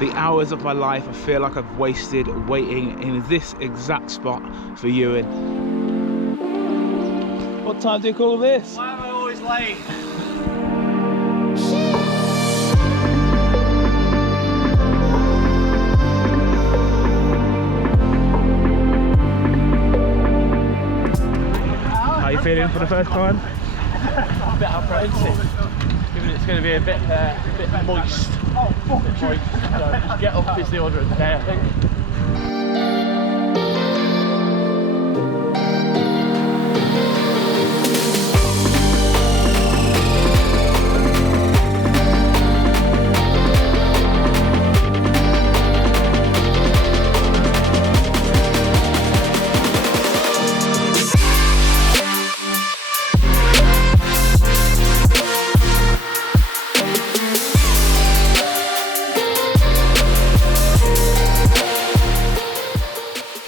the hours of my life I feel like I've wasted waiting in this exact spot for Ewan. What time do you call this? Why am I always late? How are you feeling for the first climb? A bit apprehensive, given it's going to be a bit moist. So just get up is the order of the day, I think.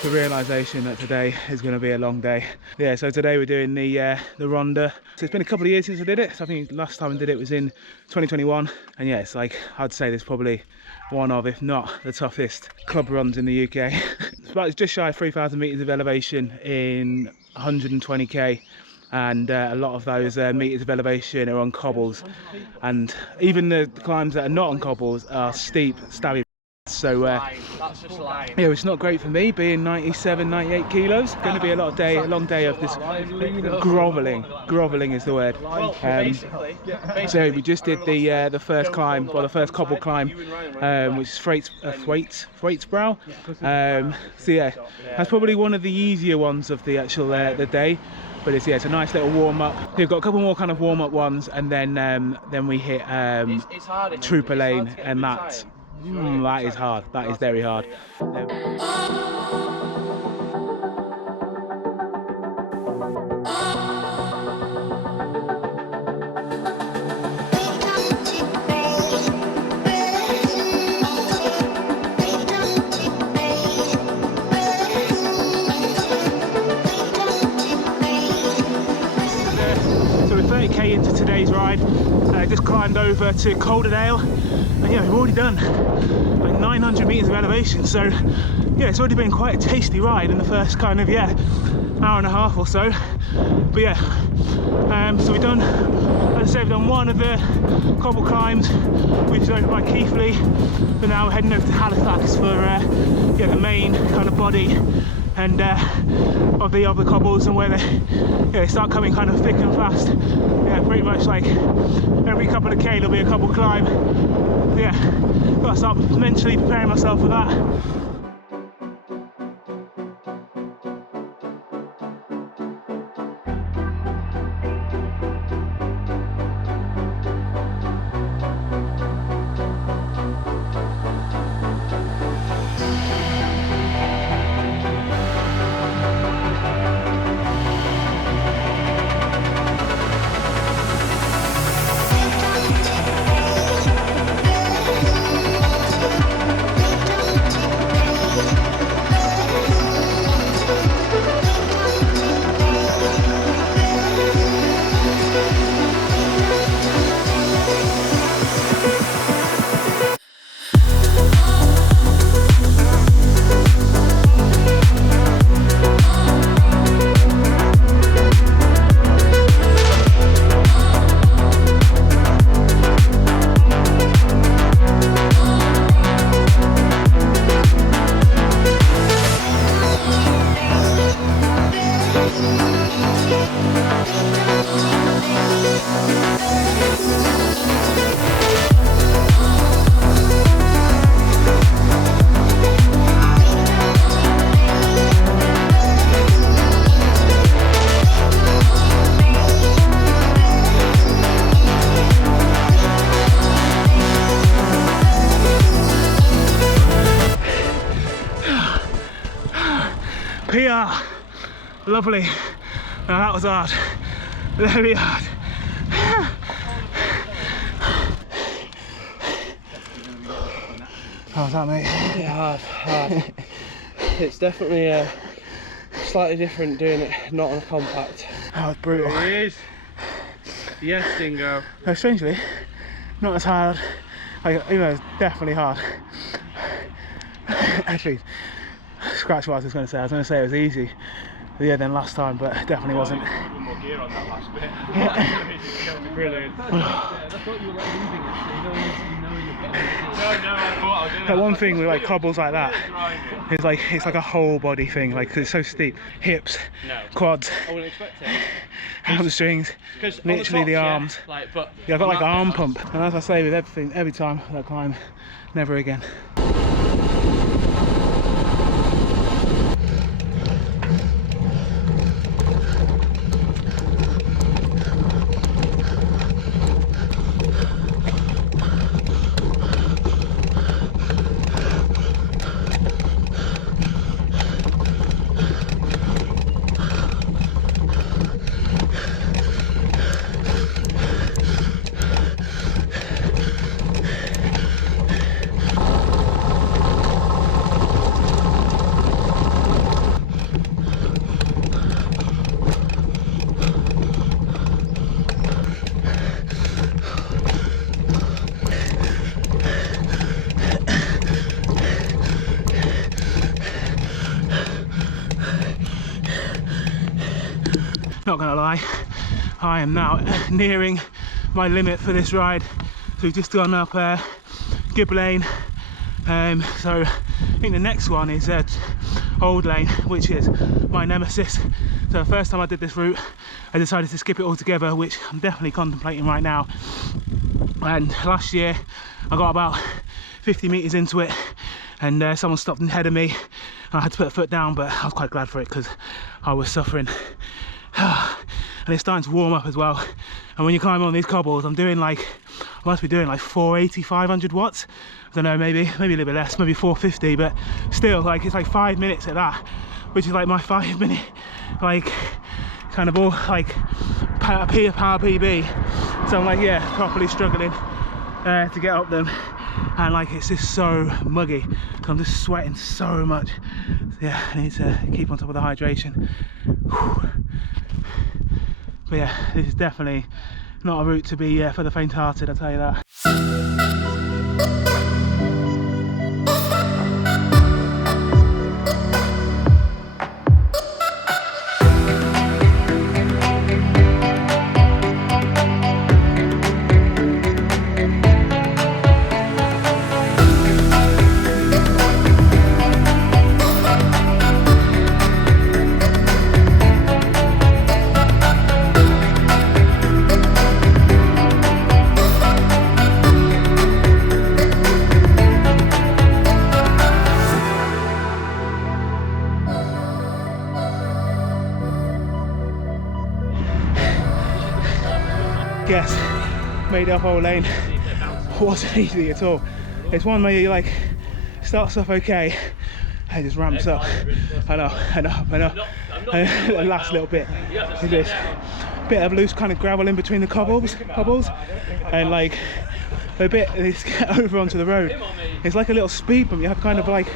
The realisation that today is going to be a long day. Yeah, so today we're doing the Ronde. So it's been a couple of years since I did it. So I think last time I did it was in 2021. And yeah, it's like, I'd say there's probably one of, if not the toughest club runs in the UK. It's just shy of 3,000 metres of elevation in 120k. And a lot of those metres of elevation are on cobbles. And even the climbs that are not on cobbles are steep, stabby. So that's just lying. yeah, it's not great for me being 97, 98 kilos. Going to be a long day of this grovelling is the word. Basically, so we just did the first climb, or the first cobble climb, which is Frodesbrow. So yeah, that's probably one of the easier ones of the actual the day. But it's a nice little warm up. We've got a couple more kind of warm up ones, and then we hit Trooper Lane, and that is hard. That is very hard. So we're 30k into today's ride. Just climbed over to Calderdale, and yeah, we've already done like 900 meters of elevation. So yeah, it's already been quite a tasty ride in the first kind of hour and a half or so. But yeah, so we've done, as I say, we've done one of the cobble climbs, which is over by Keighley, but now we're heading over to Halifax for the main kind of body and of the cobbles, and where they start coming kind of thick and fast. Yeah, pretty much like every couple of k there'll be a cobble climb. Yeah, got to start mentally preparing myself for that. PR, lovely. Now that was hard, very hard. How's that, mate? Yeah, hard. It's definitely slightly different doing it not on a compact. That was brutal. It is. Yes, Dingo. No, strangely, not as hard Like, you know, it's definitely hard. Actually, scratch what I was going to say. I was going to say it was easy, yeah, than last time, but it definitely wasn't. More gear on that last bit. Brilliant. I thought you were like leaving it, so you know you're getting it. No, I thought I was in it. But one thing with like cobbles like that is like it's like a whole body thing, like 'cause it's so steep. Hips, quads, I wouldn't expect it. hamstrings, literally the arms. Like, but Yeah, I've got like an arm pump, and as I say with everything, every time I climb, never again. Not gonna lie, I am now nearing my limit for this ride. So we've just gone up Gib Lane, so I think the next one is Old Lane, which is my nemesis. So the first time I did this route, I decided to skip it altogether, which I'm definitely contemplating right now. And last year I got about 50 meters into it, and someone stopped ahead of me. I had to put a foot down, but I was quite glad for it because I was suffering. And it's starting to warm up as well. And when you climb on these cobbles, I'm doing like, I must be doing like 480, 500 watts. I don't know, maybe a little bit less, maybe 450, but still, like, it's like 5 minutes at that, which is like my 5 minute, like, kind of all like power PB. So I'm like, yeah, properly struggling to get up them. And like, it's just so muggy, so I'm just sweating so much. So yeah, I need to keep on top of the hydration. Whew. But yeah, this is definitely not a route to be for the faint-hearted, I'll tell you that. Yes, made up Old Lane. Wasn't easy at all. It's one where you like starts off okay and just ramps up. I know. And the last little bit is this bit of loose kind of gravel in between the cobbles, and like a bit is get over onto the road. It's like a little speed bump. You have to kind of like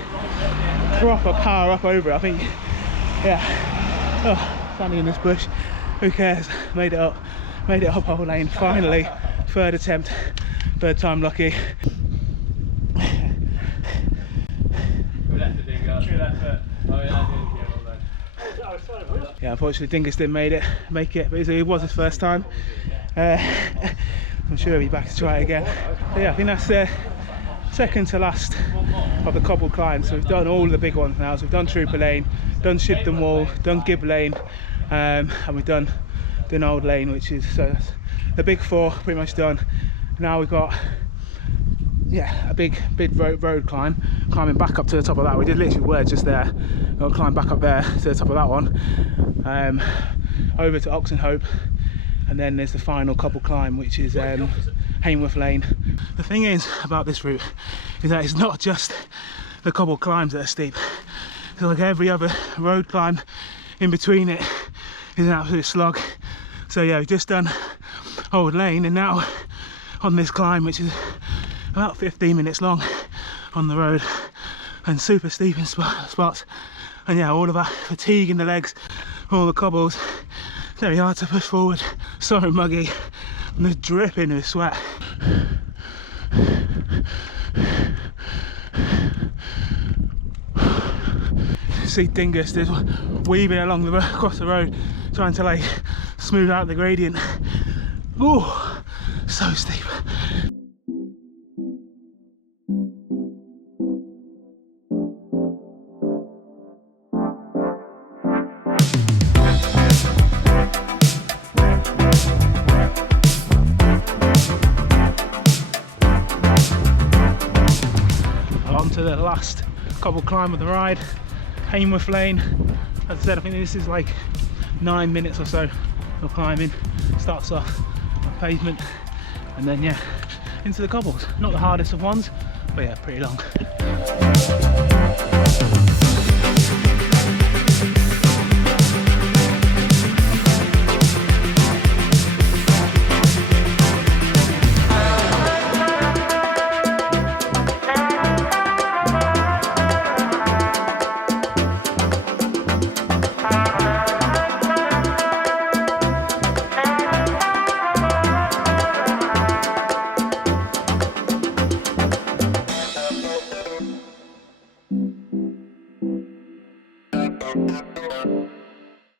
proper power up over it. I think, yeah. Oh, standing in this bush. Who cares? Made it up Old Lane, finally. Third attempt, third time lucky. Yeah, unfortunately Dingus didn't make it, but it was his first time. I'm sure he'll be back to try it again. But yeah, I think that's second to last of the cobble climbs. So we've done all the big ones now. So we've done Trooper Lane, done Shibden Wall, done Gib Lane, and we've done Old Lane, which is that's the big four pretty much done. Now we've got, yeah, a big road climbing back up to the top of that. We did literally were just there. We'll climb back up there to the top of that one, over to Oxenhope, and then there's the final cobble climb, which is Hainworth Lane. The thing is about this route is that it's not just the cobble climbs that are steep. So like every other road climb in between it is an absolute slog. So yeah, we've just done Old Lane, and now on this climb, which is about 15 minutes long on the road and super steep in spots. And yeah, all of that fatigue in the legs, all the cobbles, very hard to push forward, so muggy, I'm just dripping with sweat. absolute dingus. There's weaving along the across the road, trying to like smooth out the gradient. Oh, so steep. On to the last cobble climb of the ride, Hainworth Lane. As I said, I think this is like 9 minutes or so of climbing. Starts off on pavement and then yeah, into the cobbles. Not the hardest of ones, but yeah, pretty long.